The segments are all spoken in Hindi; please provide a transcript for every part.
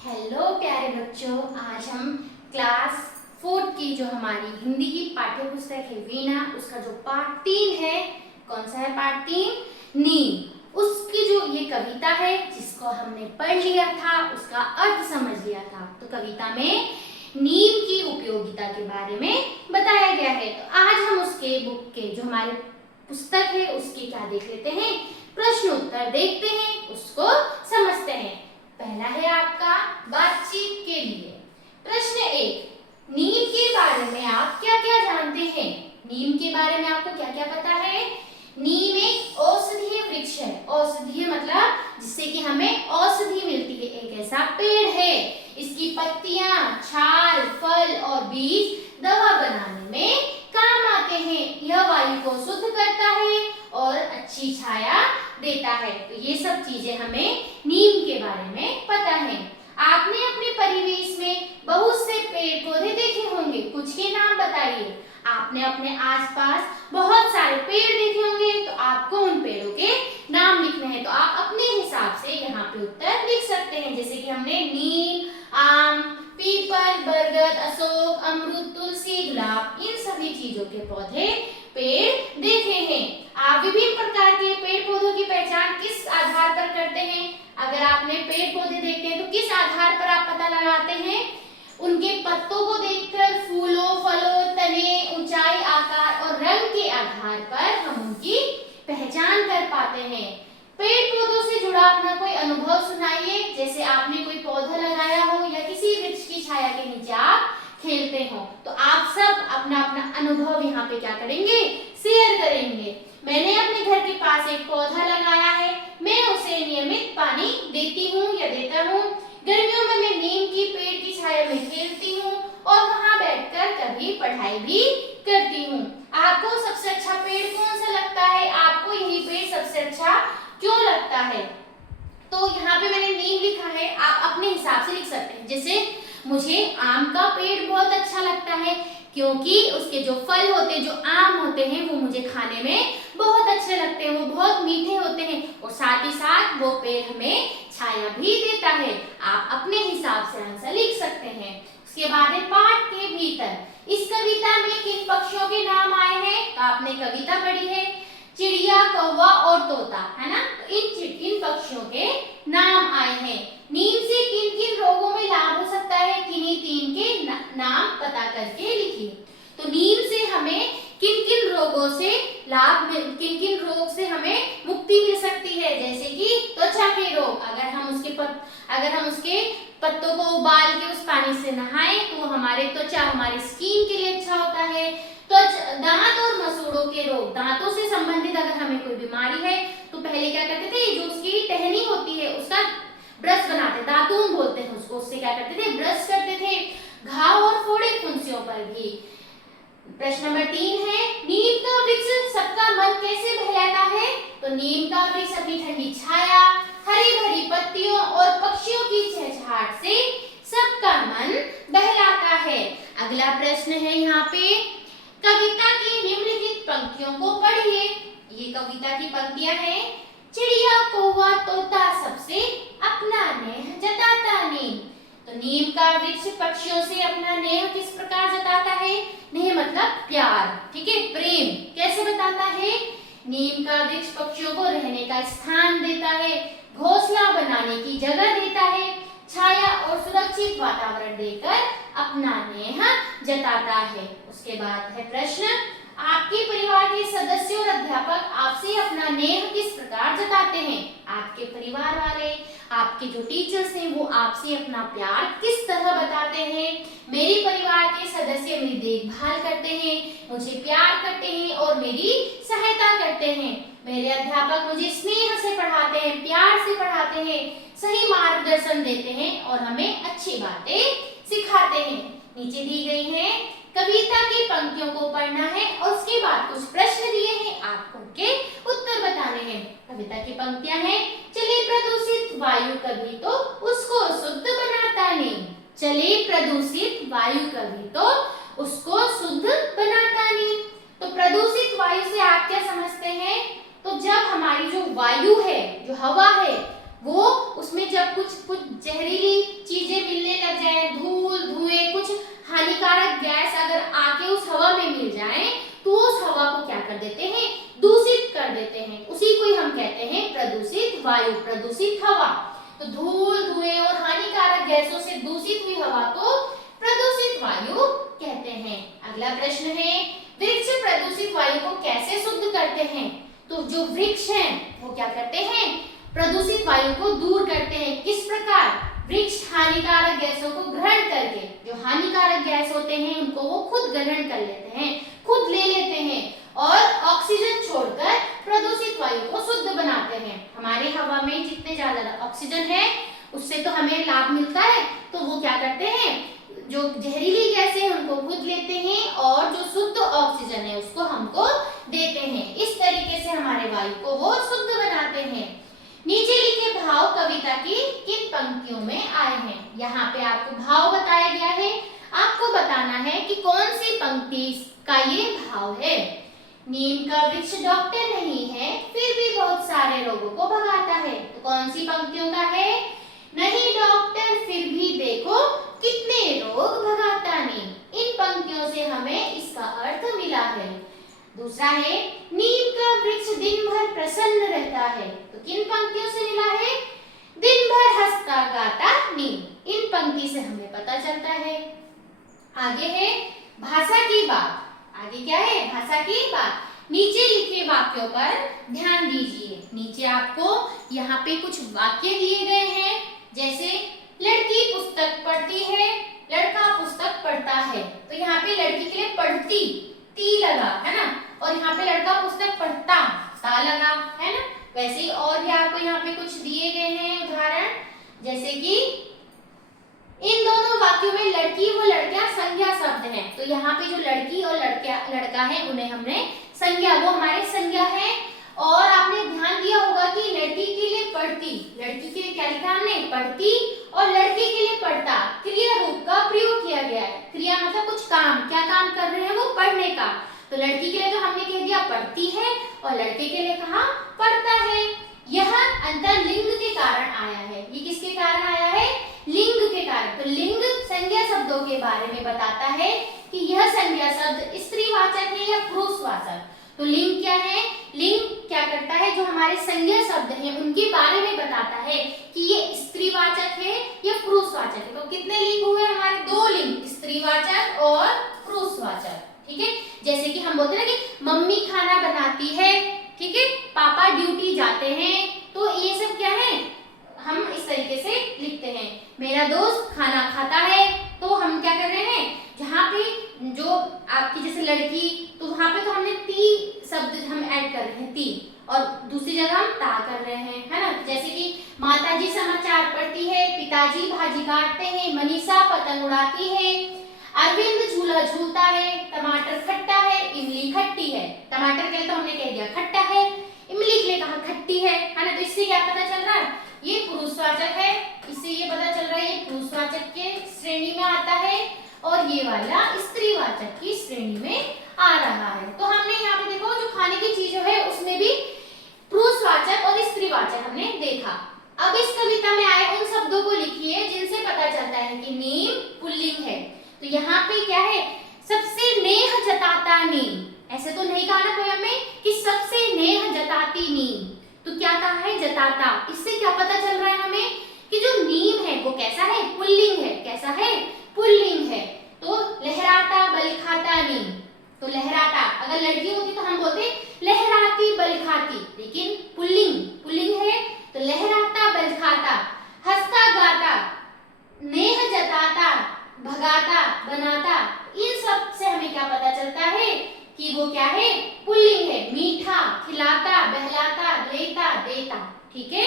हेलो प्यारे बच्चों, आज हम क्लास 4 की जो हमारी हिंदी की पाठ्य पुस्तक है वीणा, उसका जो पाठ 3 है, कौन सा है पाठ 3? नीम। उसकी जो ये कविता है जिसको हमने पढ़ लिया था, उसका अर्थ समझ लिया था। तो कविता में नीम की उपयोगिता के बारे में बताया गया है। तो आज हम उसके बुक के जो हमारे पुस्तक है उसके क्या देख लेते हैं, प्रश्न उत्तर देखते हैं, उसको समझते हैं। पहला है आपका बातचीत के लिए। प्रश्न 1, नीम के बारे में आप क्या क्या जानते हैं? नीम के बारे में आपको क्या क्या पता है? नीम एक औषधीय वृक्ष है। औषधीय मतलब जिससे कि हमें औषधि मिलती है, एक ऐसा पेड़ है। इसकी पत्तियां, छाल, फल और बीज दवा बनाने में काम आते हैं। यह वायु को शुद्ध करता है और अच्छी छाया देता है। तो ये सब चीजें हमें नीम के बारे में पता है। आपने अपने परिवेश में बहुत से पेड़ पौधे देखे होंगे, कुछ के नाम बताइए। आपने अपने आसपास बहुत सारे पेड़ देखे होंगे, तो आपको उन पेड़ों के नाम लिखने हैं। तो आप अपने हिसाब से यहाँ पे उत्तर लिख सकते हैं। जैसे कि हमने नीम, आम, पीपल, बरगद, अशोक, अमरूद, तुलसी, गुलाब, इन सभी चीजों के पौधे, पेड़ देखे हैं। आप विभिन्न प्रकार के पेड़ पौधों की पहचान किस आधार पर करते हैं? अगर आपने पेड़ पौधे देखते हैं तो किस आधार पर आप पता लगाते हैं? उनके पत्तों को देखकर, फूलों, फलों, तने, ऊंचाई, आकार और रंग के आधार पर हम उनकी पहचान कर पाते हैं। पेड़ पौधों से जुड़ा अपना कोई अनुभव सुनाइए। जैसे आपने कोई पौधा लगाया हो या किसी वृक्ष की छाया के नीचे आप खेलते हो। तो आप सब अपना अपना अनुभव यहाँ पे क्या करेंगे, शेयर करेंगे। मैंने अपने घर के पास एक पौधा लगाया है। मैं उसे नियमित पानी देती हूँ या देता हूँ। गर्मियों में मैं नीम की पेड़ की छाया में खेलती हूँ और वहाँ बैठकर कभी पढ़ाई भी करती हूँ। आपको सबसे अच्छा पेड़ कौन सा लगता है? आपको यही पेड़ सबसे अच्छा क्यों लगता है? तो यहाँ पे मैंने नीम लिखा है, आप अपने हिसाब से लिख सकते हैं। जैसे मुझे आम का पेड़ बहुत अच्छा लगता है क्योंकि उसके जो फल होते हैं, जो आम होते हैं, वो मुझे खाने में बहुत अच्छे लगते हैं। वो बहुत मीठे होते हैं और साथ ही साथ वो पेड़ हमें छाया भी देता है। आप अपने हिसाब से आंसर लिख सकते हैं। उसके बाद है पाठ के भीतर। इस कविता में किन पक्षियों के नाम आए हैं? तो आपने कविता पढ़ी है, चिड़िया, कौवा और तोता, है ना? तो इन पक्षियों के नाम आए हैं। नीम से किन किन रोगों में लाभ हो सकता है? किन्हीं तीन के नाम पता करके लिखिए। तो नीम से हमें किन किन रोगों से लाभ, किन किन रोग से हमें मुक्ति मिल सकती है? जैसे कि त्वचा के रोग। अगर हम उसके पत्तों को उबाल के उस पानी से नहाएं तो हमारे त्वचा, हमारी स्किन के लिए अच्छा होता है। दांत और मसूड़ों के रोग, दांतों से संबंधित अगर हमें कोई बीमारी है तो पहले क्या करते थे, जो उसकी टहनी होती है उसका ब्रश बनाते, दातून बोलते हैं उसको, उससे क्या करते थे, ब्रश करते थे। घाव और फोड़े फुंसियों पर भी। प्रश्न नंबर 3 है, नीम का वृक्ष सबका मन कैसे बहलाता है? तो नीम का वृक्ष अपनी ठंडी छाया, हरी भरी पत्तियों और पक्षियों की चहचहाट से सबका मन बहलाता है। अगला प्रश्न है यहाँ पे, कविता की निम्नलिखित पंक्तियों को पढ़िए। ये कविता की पंक्तियां हैं, चिड़िया, कौवा, तोता सबसे अपना नेह जताता नीम। तो नीम का वृक्ष पक्षियों से अपना नेह किस प्रकार जताता है? नेह मतलब प्यार, ठीक है, प्रेम। कैसे बताता है? नीम का वृक्ष पक्षियों को रहने का स्थान देता है, घोंसला बनाने की जगह देता है, छाया और सुरक्षित वातावरण देकर अपना नेह जताता है। उसके बाद है प्रश्न, आपके परिवार के सदस्य और अध्यापक आपसे अपना नेह किस प्रकार जताते हैं? आपके परिवार वाले, आपके जो टीचर्स हैं, वो आपसे अपना प्यार किस तरह बताते हैं? मेरे परिवार के सदस्य मेरी देखभाल करते हैं, मुझे प्यार करते हैं और मेरी सहायता करते हैं। मेरे अध्यापक मुझे स्नेह से पढ़ाते हैं, प्यार से पढ़ाते हैं, सही मार्गदर्शन देते हैं और हमें अच्छी बातें सिखाते हैं। नीचे दी गई है कविता की पंक्तियों को पढ़ना है और उसके बाद कुछ प्रश्न दिए हैं, आपको उनके उत्तर बताने हैं। कविता की पंक्तियां हैं, चले प्रदूषित वायु कभी तो उसको शुद्ध बनाता नहीं। चले प्रदूषित वायु कभी तो उसको शुद्ध बनाता नहीं। तो प्रदूषित वायु से आप क्या समझते हैं? तो जब हमारी जो वायु है, जो हवा है, वो उसमें जब कुछ जहरीली चीजें अगला प्रश्न है, वृक्ष प्रदूषित वायु को कैसे शुद्ध करते हैं? तो जो वृक्ष हैं वो क्या करते हैं? प्रदूषित वायु को दूर करते हैं। किस प्रकार? वृक्ष हानिकारक गैसों को ग्रहण करके, जो हानिकारक गैस होते हैं उनको वो खुद ग्रहण कर लेते हैं, खुद ले लेते हैं और ऑक्सीजन छोड़कर प्रदूषित वायु को शुद्ध बनाते हैं। हमारे हवा में जितने ज्यादा ऑक्सीजन है उससे तो हमें लाभ मिलता है, तो वो क्या करते हैं, जो जहरीली गैसें हैं उनको खुद लेते हैं और जो शुद्ध ऑक्सीजन है उसको हमको देते हैं। इस तरीके से हमारे वायु को वो शुद्ध बनाते हैं। नीचे लिखे भाव कविता की किन पंक्तियों में आए हैं? यहाँ पे आपको भाव बताया गया है, आपको बताना है कि कौन सी पंक्ति का ये भाव है। नीम का वृक्ष डॉक्टर नहीं है, फिर भी बहुत सारे रोगों को भगाता है। तो कौन सी पंक्तियों का है? नहीं डॉक्टर फिर भी देखो कितने रोग भगाता नीम। इन पंक्तियों से हमें इसका अर्थ मिला है। दूसरा है, नीम का वृक्ष दिन भर प्रसन्न रहता है। तो किन पंक्तियों से मिला है? दिन भर हंसता गाता नीम। इन पंक्ति से हमें पता चलता है। आगे है भाषा की बात। आगे क्या है? भाषा की बात। नीचे लिखे वाक्यों पर ध्यान दीजिए। नीचे आपको यहाँ पे कुछ वाक्य दिए गए हैं, जैसे लड़की पुस्तक पढ़ती है, लड़का पुस्तक पढ़ता है। तो यहाँ पे लड़की के लिए पढ़ती ती लगा है ना, और यहाँ पे लड़का पुस्तक पढ़ता ता लगा है ना। वैसे ही और भी आपको यहाँ पे कुछ दिए गए हैं उदाहरण, जैसे कि इन दोनों वाक्यों में लड़की व लड़कियां संज्ञा शब्द हैं। तो यहाँ पे जो लड़की और लड़का है उन्हें हमने संज्ञा, वो हमारे संज्ञा है। और आपने ध्यान दिया होगा कि लड़की के लिए पढ़ती, लड़की के लिए क्या लिखा हमने? पढ़ती, और लड़के के लिए पढ़ता। क्रिया रूप का प्रयोग किया गया है। क्रिया मतलब कुछ काम, क्या काम कर रहे हैं वो? पढ़ने का। तो लड़की के लिए तो हमने कह दिया पढ़ती है, और लड़के के लिए कहा पढ़ता है। यह अंतर लिंग के कारण आया है। ये किसके कारण आया है? लिंग के कारण। तो लिंग संज्ञा शब्दों के बारे में बताता है कि यह संज्ञा शब्द स्त्रीवाचक है या पुरुषवाचक। तो लिंग क्या है? लिंग क्या करता है? जो हमारे संज्ञा शब्द हैं उनके बारे में बताता है कि ये स्त्रीवाचक है या पुरुषवाचक है। तो कितने लिंग हुए हमारे? दो लिंग, स्त्रीवाचक और पुरुषवाचक। ठीक है, जैसे कि हम बोलते हैं ना कि मम्मी खाना बनाती है, ठीक है, पापा ड्यूटी जाते हैं। तो ये सब क्या है? हम इस तरीके से लिखते हैं। मेरा दोस्त खाना खाता है, तो हम क्या कर रहे हैं? जहाँ पे जो आपकी जैसे लड़की, तो वहां पे तो हमने ती शब्द हम ऐड कर रहे हैं, ती, और दूसरी जगह हम ता कर रहे हैं, है ना। जैसे कि माताजी समाचार पढ़ती है, पिताजी भाजी काटते हैं, मनीषा पतंग उड़ाती है, अरविंद झूला झूलता है, टमाटर खट्टा है, इमली खट्टी है। टमाटर के लिए तो हमने कह दिया खट्टा है, इमली के लिए कहा खट्टी है ना। तो इससे क्या पता चल रहा है? ये पुरुषवाचक है। इससे ये पता चल रहा है ये पुरुषवाचक के श्रेणी में आता है, और ये वाला स्त्रीवाचक की श्रेणी में आ रहा है। तो हमने यहाँ पे देखो जो खाने की चीजें है उसमें भी पुरुषवाचक और स्त्रीवाचक हमने देखा। अब इस कविता में आए उन शब्दों को लिखिए जिनसे पता चलता है कि नीम पुल्लिंग है। तो यहाँ पे क्या है? सबसे नेह जताता नीम। ऐसे तो नहीं कहा ना पोयम में कि सबसे नेह जताती नीम। तो क्या कहा है? जताता। इससे क्या पता चल रहा है हमें कि जो नीम है वो कैसा है? पुल्लिंग है। कैसा है? पुल्लिंग है। तो लहराता बल खाता नीम। तो लहराता, अगर लड़की होती तो हम बोलते लहराती बल खाती, लेकिन पुल्लिंग है तो लहराता बल खाता, हंसता गाता, नेह जताता, भगाता, बनाता। इन सब से हमें क्या पता चलता है कि वो क्या है? पुल्लिंग है। मीठा, खिलाता, बहलाता, लेता, देता। ठीक है,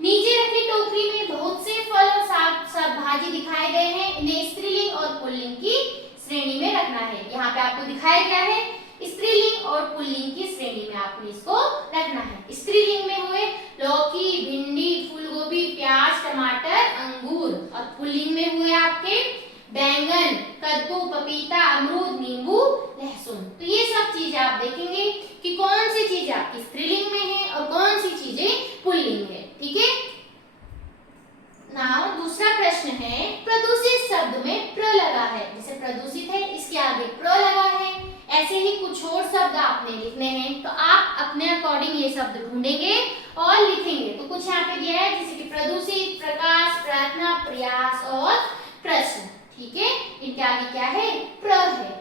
नीचे रखी टोकरी में बहुत से फल और साग भाजी दिखाए गए हैं। इन्हें स्त्रीलिंग और पुल्लिंग की श्रेणी में रखना है। यहाँ पे आपको दिखाया गया है स्त्रीलिंग और पुल्लिंग की श्रेणी में आपको इसको रखना है। स्त्रीलिंग में हुए लौकी, भिंडी, फूलगोभी, प्याज, टमाटर, अंगूर, और पुल्लिंग में हुए आपके बैंगन, कद्दू, पपीता, अमरूद, नींबू, लहसुन। तो ये सब चीजें आप देखेंगे कि कौन सी चीज आपकी स्त्रीलिंग में है और कौन सी चीजें पुल्लिंग है। ठीक है, नाउ दूसरा प्रश्न है, प्रदूषित शब्द में प्र लगा है। जैसे प्रदूषित है इसके आगे प्र लगा है, ऐसे ही कुछ और शब्द आपने लिखने हैं। तो आप अपने अकॉर्डिंग ये शब्द ढूंढेंगे और लिखेंगे। तो कुछ यहाँ पे दिया है जैसे कि प्रदूषित, प्रकाश, प्रार्थना, प्रयास और प्रश्न। ठीक है, इनके आगे क्या है? प्र है।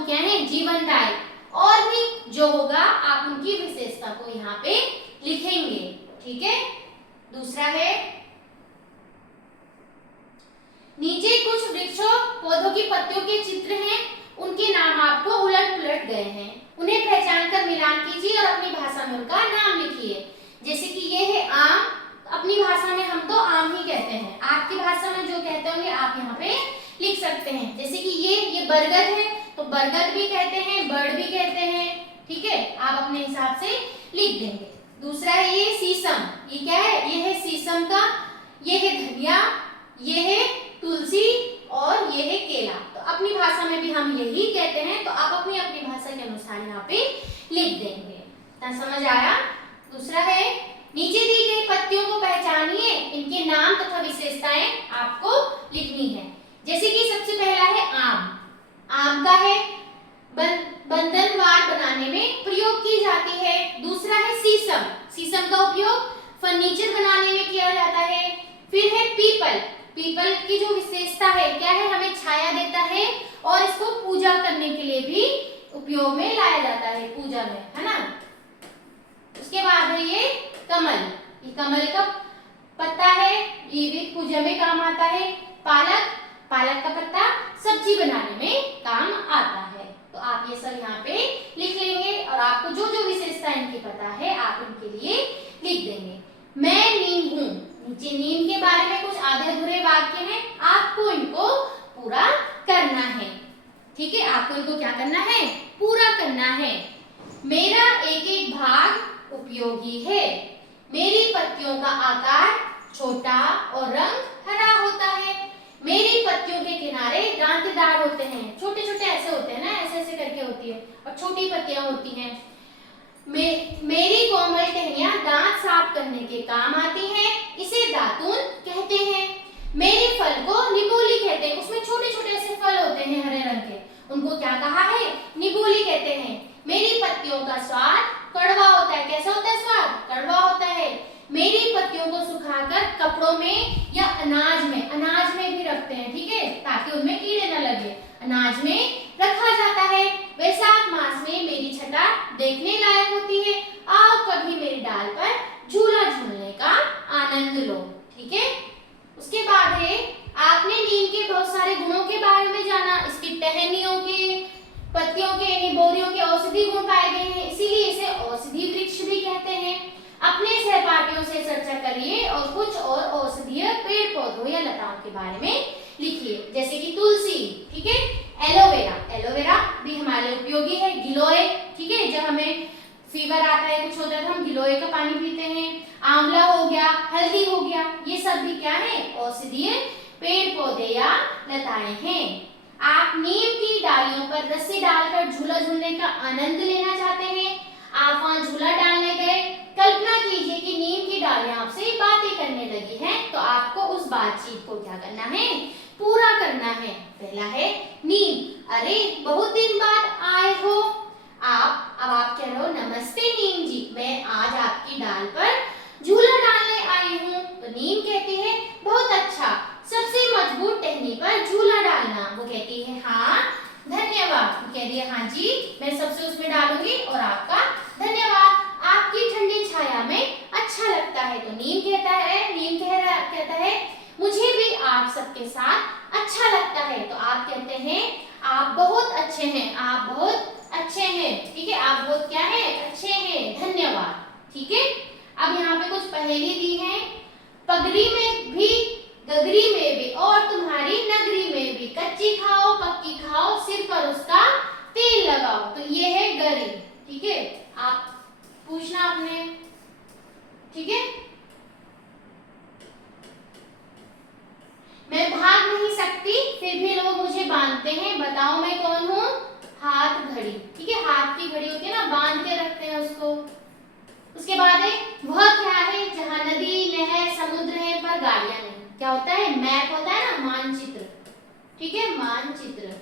वो क्या है, जीवनदायक। और भी जो होगा आप उनकी विशेषता को यहाँ पे लिखेंगे, ठीक है। दूसरा है, नीचे कुछ वृक्षों पौधों की पत्तियों के चित्र हैं, उनके नाम आपको उलट पुलट गए हैं, उन्हें पहचान कर मिलान कीजिए और अपनी भाषा में उनका नाम लिखिए। जैसे कि ये है आम, अपनी भाषा में हम तो आम ही कहते हैं, आपकी भाषा में जो कहते होंगे आप यहाँ पे लिख सकते हैं। जैसे कि ये बरगद है तो बरगद भी कहते हैं, बर्ड भी कहते हैं, ठीक है, आप अपने हिसाब से लिख देंगे। दूसरा है ये शीशम, ये क्या है, ये है शीशम का, ये है धनिया, ये है तुलसी और ये है केला। तो अपनी भाषा में भी हम यही कहते हैं, तो आप अपनी अपनी भाषा के अनुसार यहाँ पे लिख देंगे। समझ आया। दूसरा है, नीचे दी गई पत्तियों को पहचानिए, इनके नाम तथा विशेषताएं आपको लिखनी है। जैसे कि सबसे पहला है आम, आम का है बंधनवार बनाने में प्रयोग की जाती है। दूसरा है शीशम, शीशम का उपयोग फर्नीचर बनाने में किया जाता है। फिर है पीपल, पीपल की जो विशेषता है क्या है, हमें छाया देता है और इसको पूजा करने के लिए भी उपयोग में लाया जाता है, पूजा में, है ना। उसके बाद है ये कमल, ये कमल का पत्ता है, ये भी पूजा में काम आता है। पालक, पालक का पत्ता सब्जी बनाने में काम आता है। तो आप ये सब यहाँ पे लिख लेंगे और आपको जो जो विशेषता इनकी पता है आप इनके लिए लिख देंगे। मैं नीम हूँ, नीचे नीम के बारे में कुछ आधे अधूरे वाक्य हैं, आपको इनको पूरा करना है, ठीक है, आपको इनको क्या करना है, पूरा करना है। मेरा एक एक भाग उपयोगी है, मेरी पत्तियों का आकार छोटा और रंग हरा होता है, मेरी पत्तियों के किनारे दांतेदार होते हैं, छोटे छोटे ऐसे होते हैं ना, ऐसे ऐसे करके होती है और छोटी पत्तियां होती हैं। मेरी कोमल टहनियां दांत साफ करने के काम आती हैं, इसे दातून कहते हैं। मेरे फल को निबोली कहते हैं, उसमें छोटे छोटे ऐसे फल होते हैं हरे रंग के, उनको क्या कहा है, निबोली कहते हैं। मेरी पत्तियों का स्वाद कड़वा होता है, कैसा होता है स्वाद, कड़वा होता है। मेरी पत्तियों को सुखाकर कपड़ों में या अनाज में भी रखते हैं, ठीक है, ताकि उनमें कीड़े न लगे, अनाज में रखा जाता है। वैशाख मास में मेरी छटा देखने लायक होती है, आओ कभी मेरी डाल पर झूला झूलने का आनंद लो, ठीक है। उसके बाद है, आपने नीम के बहुत सारे गुणों के बारे में जाना, इसकी टहनियों के, पत्तियों के, निबोरियों के औषधि गुण पाए गए हैं, इसीलिए इसे औषधि वृक्ष भी कहते हैं। अपने सहपाठियों से चर्चा करिए और कुछ और औषधीय पेड़ पौधों या लताओं के बारे में लिखिए। जैसे कि तुलसी, ठीक है, एलोवेरा, एलोवेरा भी हमारे उपयोगी है। गिलोय, ठीक है, जब हमें फीवर आता है, कुछ होता है तो हम गिलोय का पानी पीते हैं। आंवला हो गया, हल्दी हो गया, ये सब भी क्या है, औषधीय पेड़ पौधे या लताएं हैं। आप नीम की डालियों पर रस्सी डालकर झूला झूलने का आनंद लेना चाहते हैं, आप वहां झूला डालने गए, कल्पना कीजिए कि नीम की डालियां आपसे बातें करने लगी हैं, तो आपको उस बातचीत को क्या करना है, पूरा करना है। पहला है नीम, अरे बहुत दिन बाद आए हो आप, अब आप कह रहे हो नमस्ते नीम जी, मैं आज आपकी डाल पर झूला डालने आई हूँ। तो नीम कहती है बहुत अच्छा, सबसे मजबूत टहनी पर झूला डालना। वो कहती है हाँ धन्यवाद, वो कह रही है हाँ जी मैं सबसे उसमें डालूंगी और आपका धन्यवाद, आपकी ठंडी छाया में अच्छा लगता है। तो नीम कहता है मुझे भी आप सबके साथ अच्छा लगता है। तो आप कहते हैं आप बहुत अच्छे हैं, आप बहुत अच्छे हैं, ठीक है, आप बहुत क्या है, अच्छे हैं, धन्यवाद, ठीक है। अब यहाँ पे कुछ पहेली दी है, पगड़ी में भी गगरी में भी और तुम्हारी नगरी में भी, कच्ची खाओ पक्की खाओ सिर पर उसका तेल लगाओ। तो ये है गरी, ठीक है, आप पूछना आपने, ठीक है। मैं भाग नहीं सकती फिर भी लोग मुझे बांधते हैं, बताओ मैं कौन हूँ, हाथ घड़ी, ठीक है, हाथ की घड़ी होती है ना, बांध के रखते हैं उसको। उसके बाद है वह क्या है जहाँ नदी नहर समुद्र है पर गाड़ियां नहीं, क्या होता है, मैप होता है ना, मानचित्र, ठीक है, मानचित्र।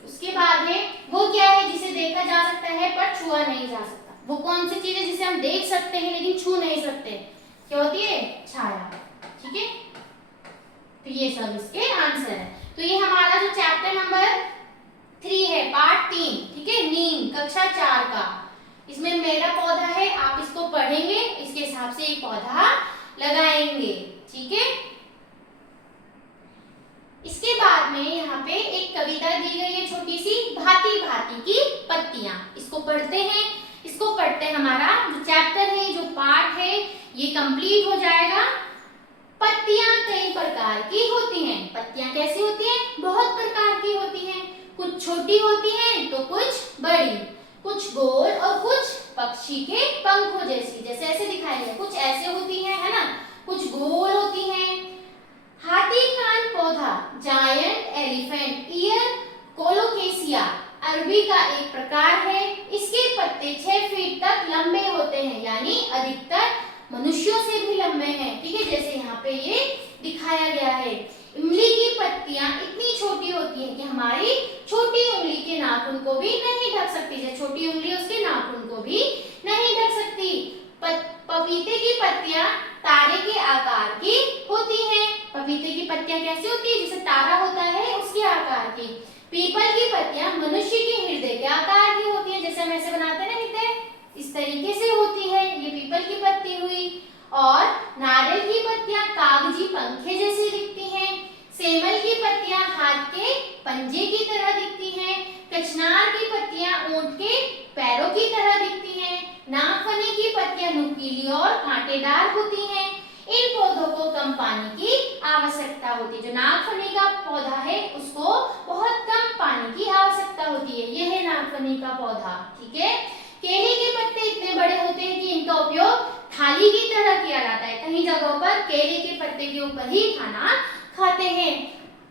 उसके बाद है वो क्या है जिसे देखा जा सकता है पर छुआ नहीं जा सकता, वो कौन सी चीज है जिसे हम देख सकते हैं लेकिन छू नहीं सकते, क्या होती है, छाया, ठीक है। तो ये सब इसके आंसर है। तो ये हमारा जो चैप्टर नंबर 3 है, पार्ट 3, ठीक है, नीम कक्षा 4 का। इसमें मेरा पौधा है, आप इसको पढ़ेंगे, इसके हिसाब से एक पौधा लगाएंगे, ठीक है। इसके बाद में यहाँ पे एक कविता दी गई है छोटी सी, भांति भांति की पत्तियां। इसको पढ़ते हैं, इसको पढ़ते हमारा जो चैप्टर है, जो पार्ट है, ये कंप्लीट हो जाएगा। पत्तियां कई प्रकार की होती हैं। पत्तियां कैसी होती हैं? बहुत प्रकार की होती हैं। कुछ छोटी होती हैं तो कुछ बड़ी, कुछ गोल और कुछ पक्षी के पंखों जैसी, जैसे ऐसे दिखाई है, कुछ ऐसे होती हैं, है ना, कुछ गोल होती हैं। हाथी कान पौधा, जायंट एलिफेंट ईयर कोलोकेसिया अरबी का एक प्रकार है। इसके पत्ते 6 फीट तक लंबे होते हैं, यानी अधिकतर मनुष्यों से भी लंबे हैं, ठीक है, जैसे यहाँ पे ये दिखाया गया है। इमली की पत्तियां इतनी छोटी होती हैं कि हमारी छोटी उंगली के नाखून को भी नहीं ढक सकती, जैसे छोटी उंगली उसके नाखून को भी नहीं ढक सकती। पपीते की पत्तियां तारे के आकार की होती हैं। पपीते की पत्तियां कैसी होती है? जैसे तारा होता है उसके आकार की। पीपल की पत्तियां मनुष्य के हृदय के आकार की होती है, जैसे हम ऐसे बनाते हैं ना हृदय, इस तरीके से होती है, ये पीपल की पत्ती हुई। और नारियल की पत्तियां कागजी पंखे जैसी दिखती हैं। सेमल की पत्तियां हाथ के पंजे की तरह दिखती हैं। कचनार की पत्तियां ऊंट के पैरों की तरह दिखती हैं। नागफनी की पत्तियां नुकीली और कांटेदार होती हैं। इन पौधों को कम पानी की आवश्यकता होती है। जो नागफनी का पौधा है उसको बहुत कम पानी की आवश्यकता होती है। यह है नागफनी का पौधा, ठीक है। केले के पत्ते इतने बड़े होते हैं कि इनका उपयोग थाली की तरह किया जाता है। कई जगहों पर केले के पत्ते के ऊपर ही खाना खाते हैं।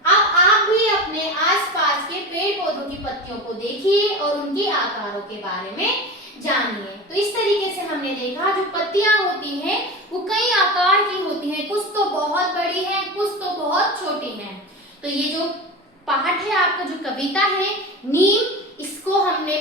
अब आप भी अपने आसपास के पेड़ पौधों की पत्तियों को देखिए और उनके आकारों के बारे में जानिए। तो इस तरीके से हमने देखा जो पत्तियां होती हैं वो कई आकार की होती हैं, कुछ तो बहुत बड़ी हैं, कुछ तो बहुत छोटी हैं। तो ये जो पाठ है आपका, जो कविता है नीम, इसको हमने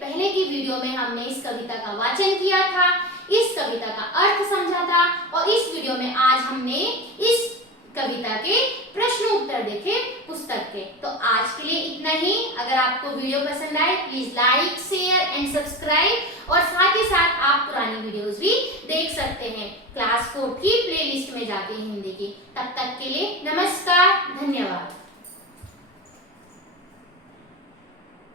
पहले की वीडियो में हमने इस कविता का वाचन किया था, इस कविता का अर्थ समझा था, और इस वीडियो में आज हमने इस कविता के प्रश्न उत्तर देखे पुस्तक के। तो आज के लिए इतना ही। अगर आपको वीडियो पसंद आए please like, share and subscribe, और साथ ही साथ आप पुरानी वीडियोस भी देख सकते हैं क्लास 4 की प्लेलिस्ट में जाके हिंदी की। तब तक के लिए नमस्कार, धन्यवाद।